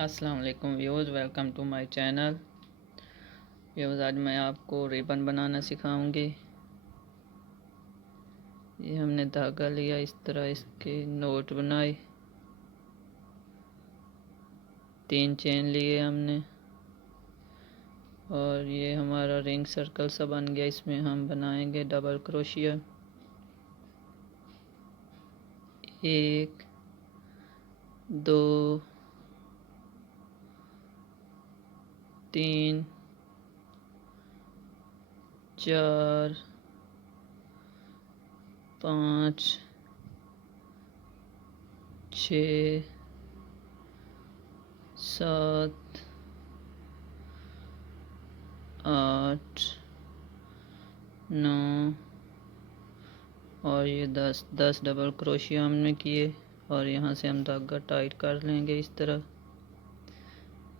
अस्सलाम वालेकुम viewers, welcome to my channel. Viewers, आज मैं आपको रिबन बनाना सिखाऊंगी। ये हमने धागा लिया, इस तरह इसके नोट बनाए, 3 चेन लिए हमने और ये हमारा रिंग सर्कल सा बन गया। इसमें हम बनाएंगे डबल क्रोशिया। 1 2 3 4 5 6 7 8 9 और ये 10 डबल क्रोशिया हमने किए और यहाँ से हम धागा टाइट कर लेंगे इस तरह।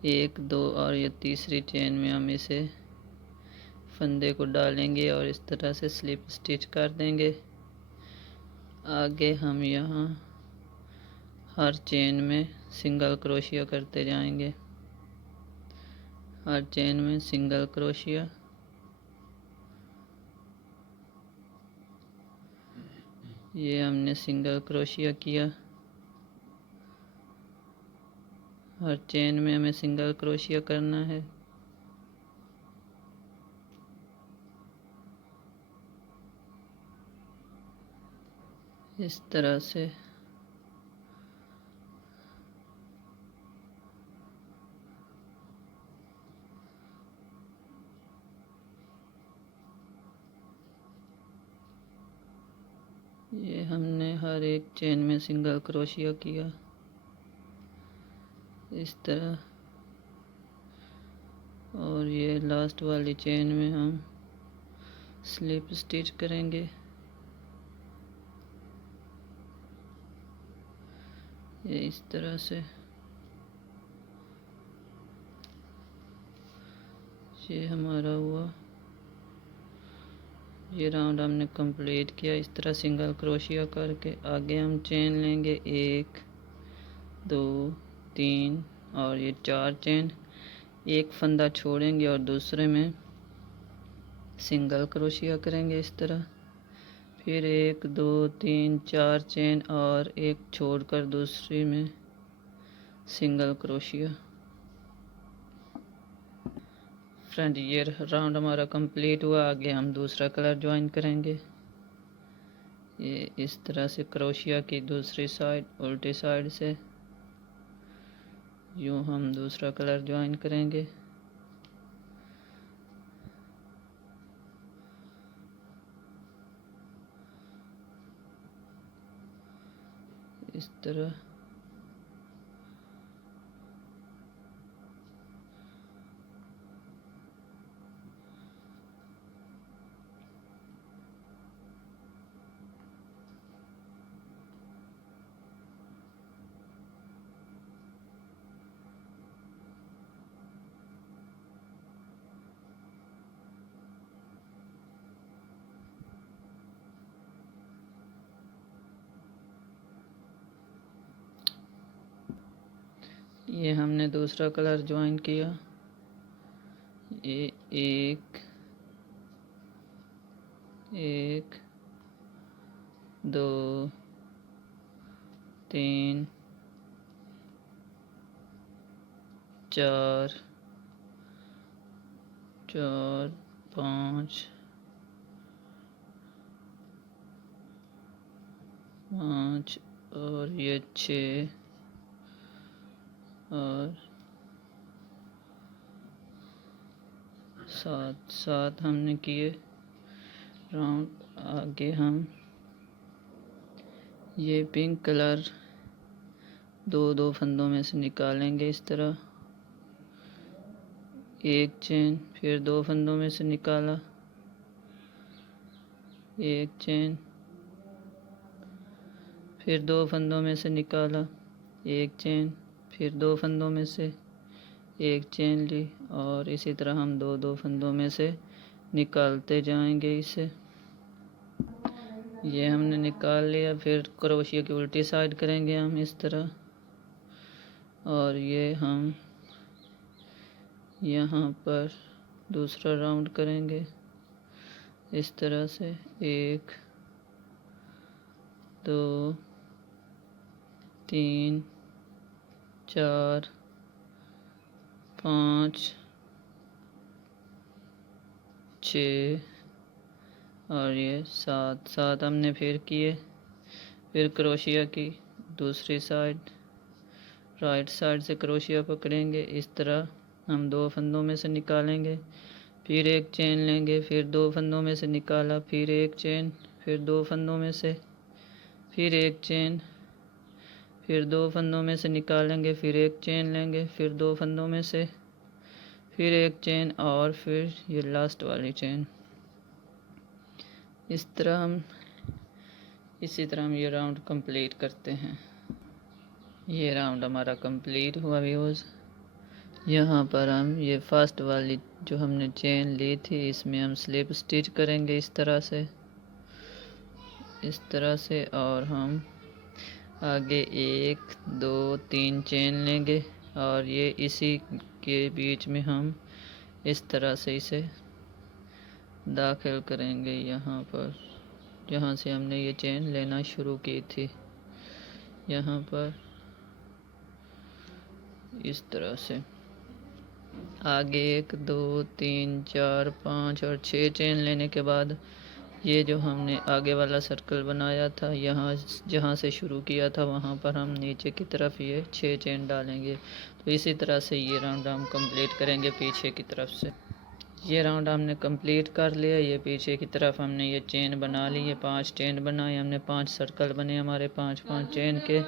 1 2 और ये तीसरी चेन में हम इसे फंदे को डालेंगे और इस तरह से स्लिप स्टिच कर देंगे। आगे हम यहाँ हर चेन में सिंगल क्रोशिया करते जाएंगे। हर चेन में सिंगल क्रोशिया। ये हमने सिंगल क्रोशिया किया। हर चेन में हमें सिंगल क्रोशिया करना है। इस तरह से ये हमने हर एक चेन में सिंगल क्रोशिया किया इस तरह। और ये लास्ट वाली चेन में हम स्लिप स्टिच करेंगे। ये इस तरह से ये हमारा हुआ। ये राउंड हमने कंप्लीट किया इस तरह सिंगल क्रोशिया करके। आगे हम चेन लेंगे 1 2 3 और ये 4 चेन। एक फंदा छोड़ेंगे और दूसरे में सिंगल क्रोशिया करेंगे इस तरह। फिर 1 2 3 4 चेन और एक छोड़कर दूसरी में सिंगल क्रोशिया। फ्रेंड, ये राउंड हमारा कंप्लीट हुआ। आगे हम दूसरा कलर ज्वाइन करेंगे। ये इस तरह से क्रोशिया की दूसरी साइड उल्टी साइड से यूँ हम दूसरा कलर ज्वाइन करेंगे। इस तरह ये हमने दूसरा कलर ज्वाइन किया। ये 1 2 3 4 5 और ये 6 और 7 हमने किए राउंड। आगे हम ये पिंक कलर दो फंदों में से निकालेंगे इस तरह। एक चेन, फिर 2 फंदों में से निकाला, एक चेन, फिर 2 फंदों में से निकाला, एक चेन, फिर 2 फंदों में से एक चेन ली और इसी तरह हम दो फंदों में से निकालते जाएंगे इसे। ये हमने निकाल लिया। फिर क्रोशिया की उल्टी साइड करेंगे हम इस तरह। और ये हम यहाँ पर दूसरा राउंड करेंगे इस तरह से। 1 2 3 4 5 6 और ये 7 हमने फिर किए। फिर क्रोशिया की दूसरी साइड, राइट साइड से क्रोशिया पकड़ेंगे इस तरह। हम 2 फंदों में से निकालेंगे, फिर एक चेन लेंगे, फिर 2 फंदों में से निकाला, फिर एक चेन, फिर 2 फंदों में से, फिर एक चेन, फिर 2 फंदों में से निकालेंगे, फिर एक चेन लेंगे, फिर 2 फंदों में से, फिर एक चेन और फिर ये लास्ट वाली चेन। इसी तरह हम ये राउंड कंप्लीट करते हैं। ये राउंड हमारा कंप्लीट हुआ व्यूअर्स। यहाँ पर हम ये फर्स्ट वाली जो हमने चेन ली थी इसमें हम स्लिप स्टिच करेंगे इस तरह से, और हम आगे 1 2 3 चेन लेंगे और ये इसी के बीच में हम इस तरह से इसे दाखिल करेंगे यहाँ पर, जहाँ से हमने ये चेन लेना शुरू की थी। यहाँ पर इस तरह से आगे 1 2 3 4 5 और 6 चेन लेने के बाद ये जो हमने आगे वाला सर्कल बनाया था, यहाँ जहाँ से शुरू किया था वहाँ पर हम नीचे की तरफ ये 6 चेन डालेंगे। तो इसी तरह से ये राउंड हम कंप्लीट करेंगे पीछे की तरफ से। ये राउंड हमने कंप्लीट कर लिया। ये पीछे की तरफ हमने ये चेन बना ली, ये 5 चेन बनाए हमने, 5 सर्कल बने हमारे 5 चेन के।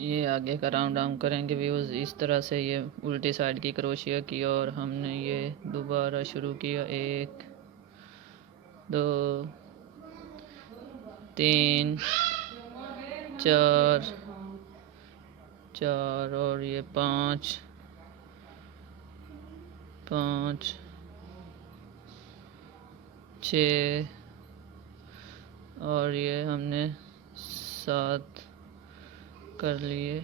ये आगे का राउंड हम करेंगे व्यूज़ इस तरह से। ये उल्टी साइड की क्रोशिया की और हमने ये दोबारा शुरू किया। 1 2 3 4 और ये 5 6 और ये हमने 7 कर लिए,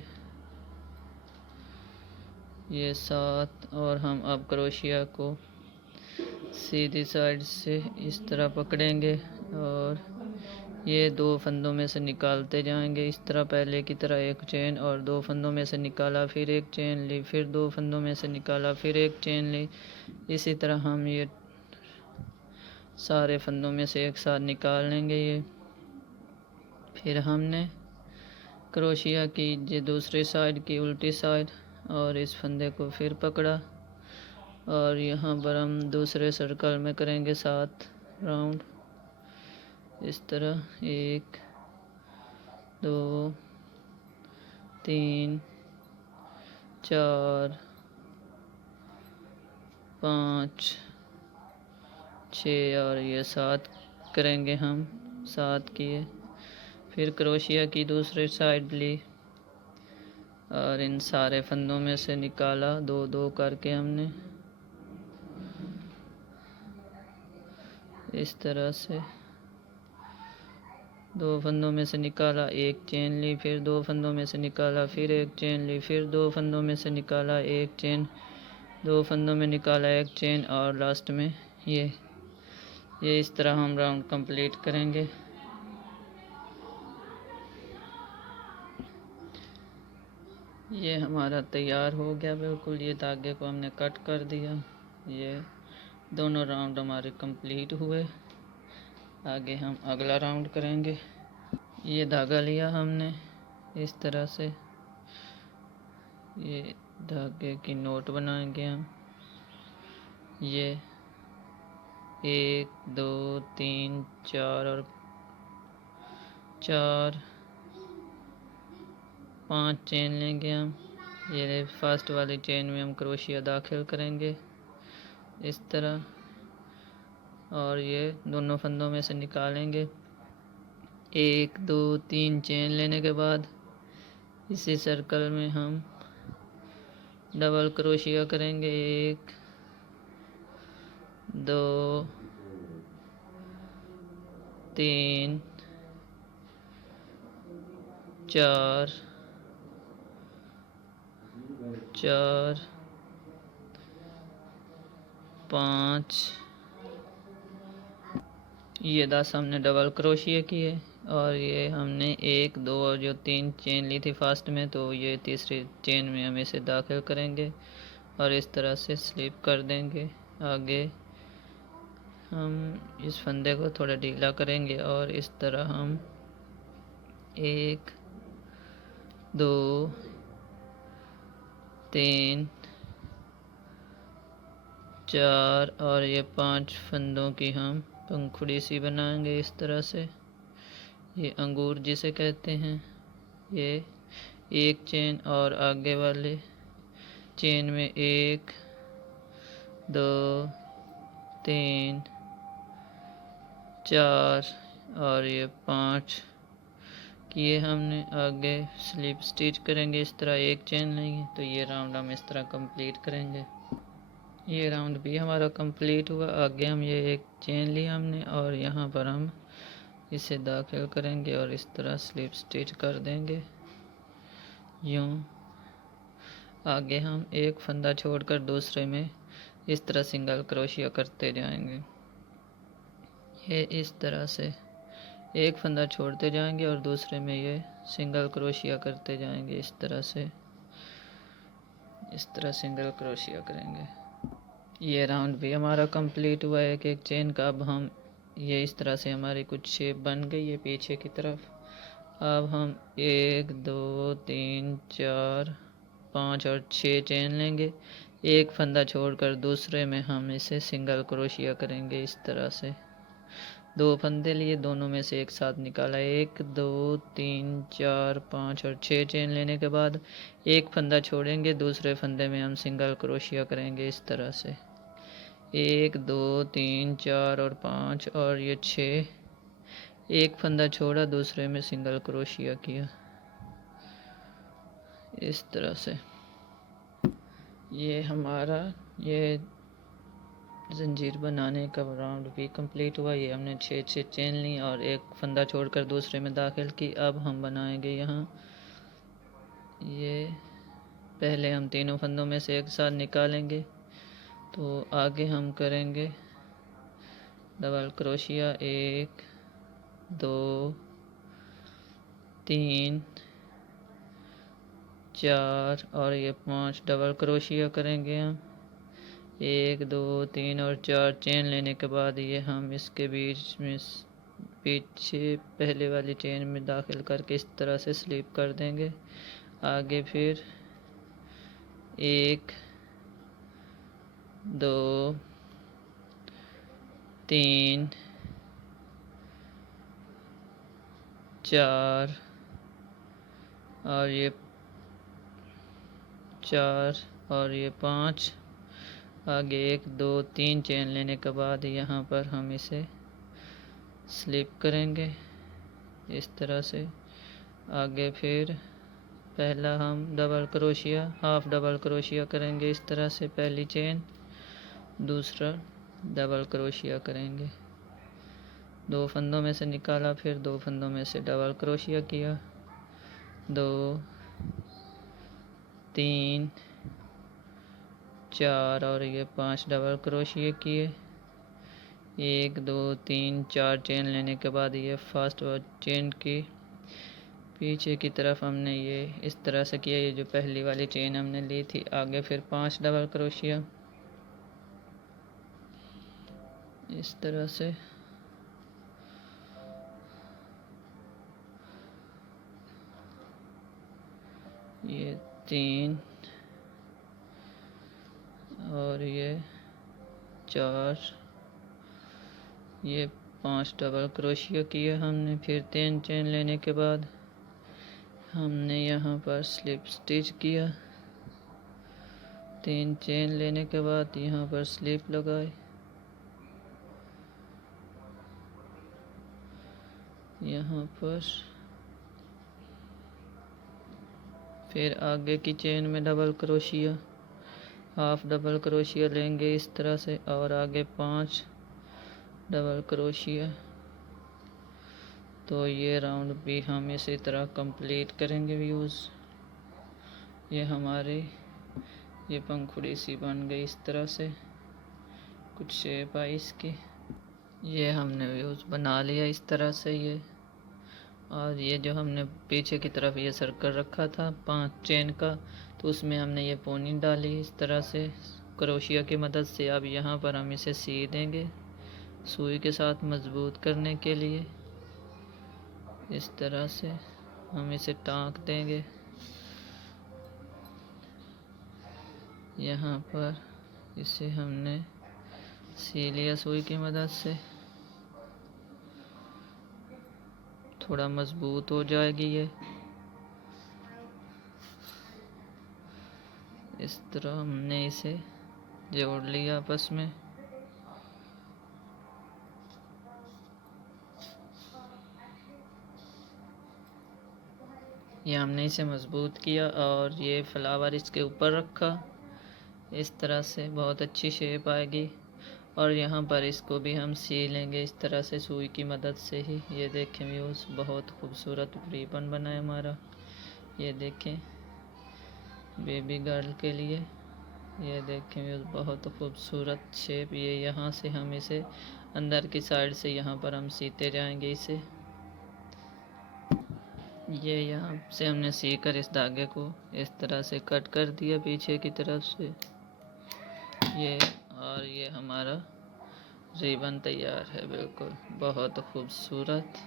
ये 7। और हम अब क्रोशिया को सीधी साइड से इस तरह पकड़ेंगे और ये 2 फंदों में से निकालते जाएंगे इस तरह, पहले की तरह एक चेन और 2 फंदों में से निकाला, फिर एक चेन ली, फिर 2 फंदों में से निकाला, फिर एक चेन ली। इसी तरह हम ये सारे फंदों में से एक साथ निकाल लेंगे ये। फिर हमने क्रोशिया की ये दूसरी साइड की उल्टी साइड और इस फंदे को फिर पकड़ा और यहाँ पर हम दूसरे सर्कल में करेंगे 7 राउंड इस तरह। 1 2 3 4 5 6 और ये 7 करेंगे हम, 7 किए। फिर क्रोशिया की दूसरी साइड ली और इन सारे फंदों में से निकाला 2 2 करके हमने इस तरह से। 2 फंदों में से निकाला, एक चेन ली, फिर 2 फंदों में से निकाला, फिर एक चेन ली, फिर 2 फंदों में से निकाला, एक चेन, 2 फंदों में निकाला, एक चेन और लास्ट में ये इस तरह हम राउंड कंप्लीट करेंगे। ये हमारा तैयार हो गया बिल्कुल। ये धागे को हमने कट कर दिया। ये दोनों राउंड हमारे कंप्लीट हुए। आगे हम अगला राउंड करेंगे। ये धागा लिया हमने इस तरह से, ये धागे की नोट बनाएंगे हम। ये 1 2 3 4 और 5 चेन लेंगे हम। ये फर्स्ट वाली चेन में हम क्रोशिया दाखिल करेंगे इस तरह और ये दोनों फंदों में से निकालेंगे। 1 2 3 चेन लेने के बाद इसी सर्कल में हम डबल क्रोशिया करेंगे। 1 2 3 4 4 5, ये 10 हमने डबल क्रोशिया किए और ये हमने 1 2 और जो 3 चेन ली थी फास्ट में, तो ये तीसरी चेन में हम इसे दाखिल करेंगे और इस तरह से स्लिप कर देंगे। आगे हम इस फंदे को थोड़ा ढीला करेंगे और इस तरह हम 1 2 3 4 और ये 5 फंदों की हम पंखुड़ी सी बनाएंगे इस तरह से। ये अंगूर जिसे कहते हैं। ये एक चेन और आगे वाले चेन में 1 2 3 4 और ये 5 किए हमने। आगे स्लिप स्टिच करेंगे इस तरह, एक चेन लेंगे तो ये राउंड हम इस तरह कंप्लीट करेंगे। ये राउंड भी हमारा कंप्लीट हुआ। आगे हम ये एक चेन लिया हमने और यहाँ पर हम इसे दाखिल करेंगे और इस तरह स्लिप स्टिच कर देंगे यूँ। आगे हम एक फंदा छोड़कर दूसरे में इस तरह सिंगल क्रोशिया करते जाएंगे। ये इस तरह से एक फंदा छोड़ते जाएंगे और दूसरे में ये सिंगल क्रोशिया करते जाएंगे इस तरह से। इस तरह सिंगल क्रोशिया करेंगे। ये राउंड भी हमारा कंप्लीट हुआ है। एक चेन का। अब हम ये इस तरह से हमारी कुछ शेप बन गई है पीछे की तरफ। अब हम 1 2 3 4 5 और 6 चेन लेंगे। एक फंदा छोड़कर दूसरे में हम इसे सिंगल क्रोशिया करेंगे इस तरह से। 2 फंदे लिए, दोनों में से एक साथ निकाला। 1 2 3 4 5 और 6 चेन लेने के बाद एक फंदा छोड़ेंगे, दूसरे फंदे में हम सिंगल क्रोशिया करेंगे इस तरह से। 1 2 3 4 और 5 और ये 6। एक फंदा छोड़ा, दूसरे में सिंगल क्रोशिया किया इस तरह से। ये हमारा ये जंजीर बनाने का राउंड भी कंप्लीट हुआ। ये हमने 6 चेन ली और एक फंदा छोड़कर दूसरे में दाखिल की। अब हम बनाएंगे यहाँ ये पहले हम तीनों फंदों में से एक साथ निकालेंगे। तो आगे हम करेंगे डबल क्रोशिया 1 2 3 4 और ये 5 डबल क्रोशिया करेंगे हम। 1 2 3 और 4 चेन लेने के बाद ये हम इसके बीच में पीछे पहले वाली चेन में दाखिल करके इस तरह से स्लिप कर देंगे। आगे फिर 1 2 3 4 और ये 4 और ये 5। आगे 1 2 3 चेन लेने के बाद यहाँ पर हम इसे स्लिप करेंगे इस तरह से। आगे फिर पहला हम double crochet, half double crochet करेंगे इस तरह से पहली चेन, दूसरा डबल क्रोशिया करेंगे। 2 फंदों में से निकाला, फिर 2 फंदों में से डबल क्रोशिया किया। 2 3 4 और ये 5 डबल क्रोशिया किए। 1 2 3 4 चेन लेने के बाद ये फर्स्ट चेन की पीछे की तरफ हमने ये इस तरह से किया। ये जो पहली वाली चेन हमने ली थी। आगे फिर 5 डबल क्रोशिया इस तरह से। ये 3 और ये 4, ये 5 डबल क्रोशिया किए हमने। फिर 3 चेन लेने के बाद हमने यहाँ पर स्लिप स्टिच किया। 3 चेन लेने के बाद यहाँ पर स्लिप लगाए। यहाँ पर फिर आगे की चेन में double crochet, half double crochet लेंगे इस तरह से और आगे 5 डबल क्रोशिया। तो ये राउंड भी हम इसी तरह कंप्लीट करेंगे व्यूज़। ये हमारे ये पंखुड़ी सी बन गई इस तरह से, कुछ शेप आई इसकी। ये हमने व्यूज बना लिया इस तरह से ये। और ये जो हमने पीछे की तरफ ये सर्कल रखा था 5 चेन का, तो उसमें हमने ये पोनी डाली इस तरह से क्रोशिया की मदद से। अब यहाँ पर हम इसे सी देंगे सुई के साथ मजबूत करने के लिए। इस तरह से हम इसे टाँक देंगे। यहाँ पर इसे हमने सी लिया सुई की मदद से, थोड़ा मजबूत हो जाएगी ये। इस तरह हमने इसे जोड़ लिया आपस में। ये हमने इसे मजबूत किया और ये फ्लावर इसके ऊपर रखा। इस तरह से बहुत अच्छी शेप आएगी। और यहाँ पर इसको भी हम सी लेंगे इस तरह से सुई की मदद से ही। ये देखें व्यूज़, बहुत खूबसूरत रिबन बना है हमारा। ये देखें बेबी गर्ल के लिए। ये देखें व्यूज़, बहुत खूबसूरत शेप। ये यहाँ से हम इसे अंदर की साइड से यहाँ पर हम सीते जाएंगे इसे। ये यहाँ से हमने सी कर इस धागे को इस तरह से कट कर दिया पीछे की तरफ से ये। और ये हमारा रिबन तैयार है, बिल्कुल बहुत खूबसूरत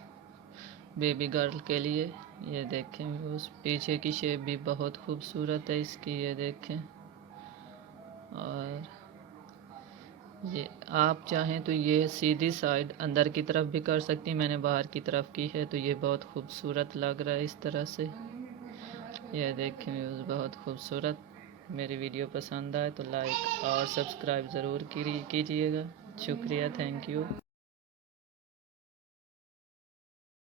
बेबी गर्ल के लिए। ये देखें उस पीछे की शेप भी बहुत खूबसूरत है इसकी, ये देखें। और ये आप चाहें तो ये सीधी साइड अंदर की तरफ भी कर सकती, मैंने बाहर की तरफ की है, तो ये बहुत खूबसूरत लग रहा है इस तरह से। ये देखें व्यूज़, बहुत खूबसूरत। मेरी वीडियो पसंद आए तो लाइक और सब्सक्राइब ज़रूर कीजिएगा। शुक्रिया, थैंक यू।